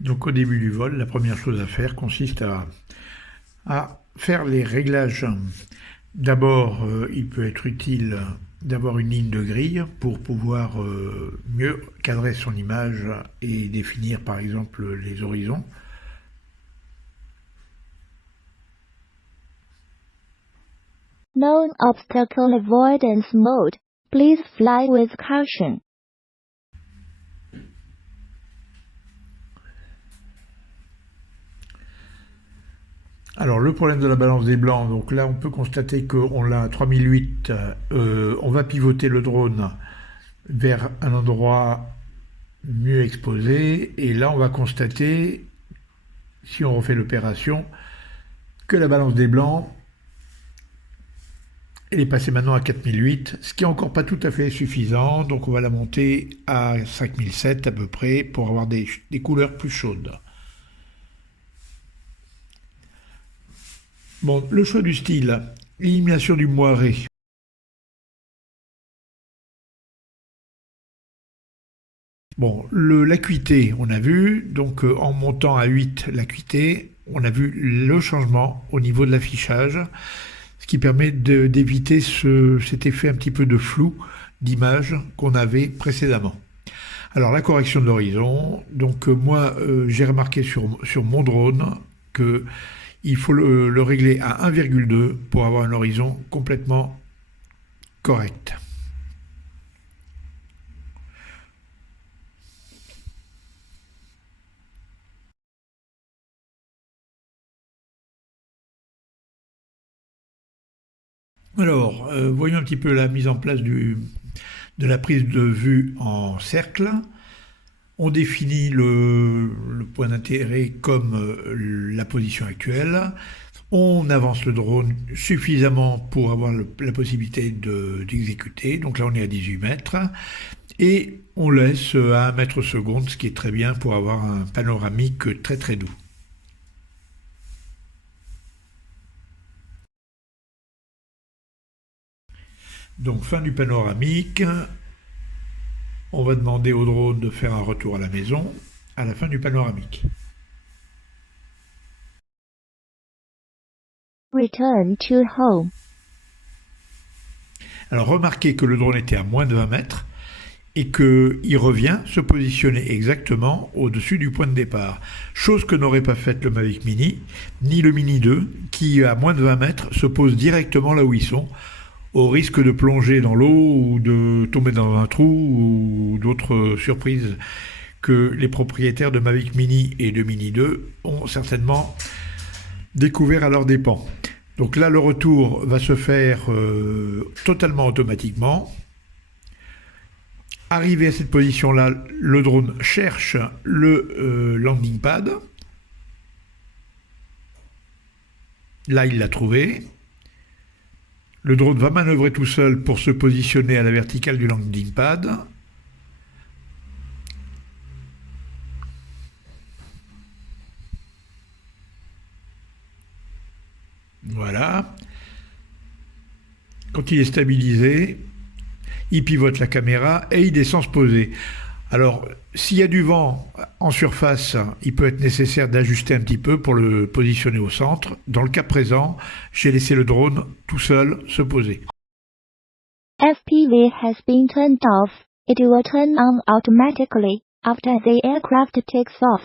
Donc au début du vol, la première chose à faire consiste à faire les réglages. D'abord, il peut être utile d'avoir une ligne de grille pour pouvoir mieux cadrer son image et définir par exemple les horizons. Non-obstacle avoidance mode. Please fly with caution. Alors le problème de la balance des blancs, donc là on peut constater qu'on l'a à 3008, on va pivoter le drone vers un endroit mieux exposé et là on va constater, si on refait l'opération, que la balance des blancs elle est passée maintenant à 4008, ce qui est encore pas tout à fait suffisant, donc on va la monter à 5007 à peu près pour avoir des couleurs plus chaudes. Bon, le choix du style, l'élimination du moiré. Bon, l'acuité, on a vu, donc en montant à 8 l'acuité, on a vu le changement au niveau de l'affichage, ce qui permet d'éviter cet effet un petit peu de flou d'image qu'on avait précédemment. Alors la correction de l'horizon, donc moi j'ai remarqué sur mon drone que il faut le régler à 1,2 pour avoir un horizon complètement correct. Alors, voyons un petit peu la mise en place de la prise de vue en cercle. On définit le point d'intérêt comme la position actuelle. On avance le drone suffisamment pour avoir la possibilité d'exécuter. Donc là, on est à 18 mètres. Et on laisse à 1 mètre seconde, ce qui est très bien pour avoir un panoramique très très doux. Donc fin du panoramique. On va demander au drone de faire un retour à la maison à la fin du panoramique. Return to home. Alors remarquez que le drone était à moins de 20 mètres et qu'il revient se positionner exactement au-dessus du point de départ. Chose que n'aurait pas faite le Mavic Mini, ni le Mini 2, qui à moins de 20 mètres se pose directement là où ils sont, au risque de plonger dans l'eau ou de tomber dans un trou ou d'autres surprises que les propriétaires de Mavic Mini et de Mini 2 ont certainement découvert à leurs dépens. Donc là, le retour va se faire totalement automatiquement. Arrivé à cette position-là, le drone cherche le landing pad. Là, il l'a trouvé. Le drone va manœuvrer tout seul pour se positionner à la verticale du landing pad. Voilà. Quand il est stabilisé, il pivote la caméra et il descend se poser. Alors, s'il y a du vent en surface, il peut être nécessaire d'ajuster un petit peu pour le positionner au centre. Dans le cas présent, j'ai laissé le drone tout seul se poser. FPV has been turned off. It will turn on automatically after the aircraft takes off.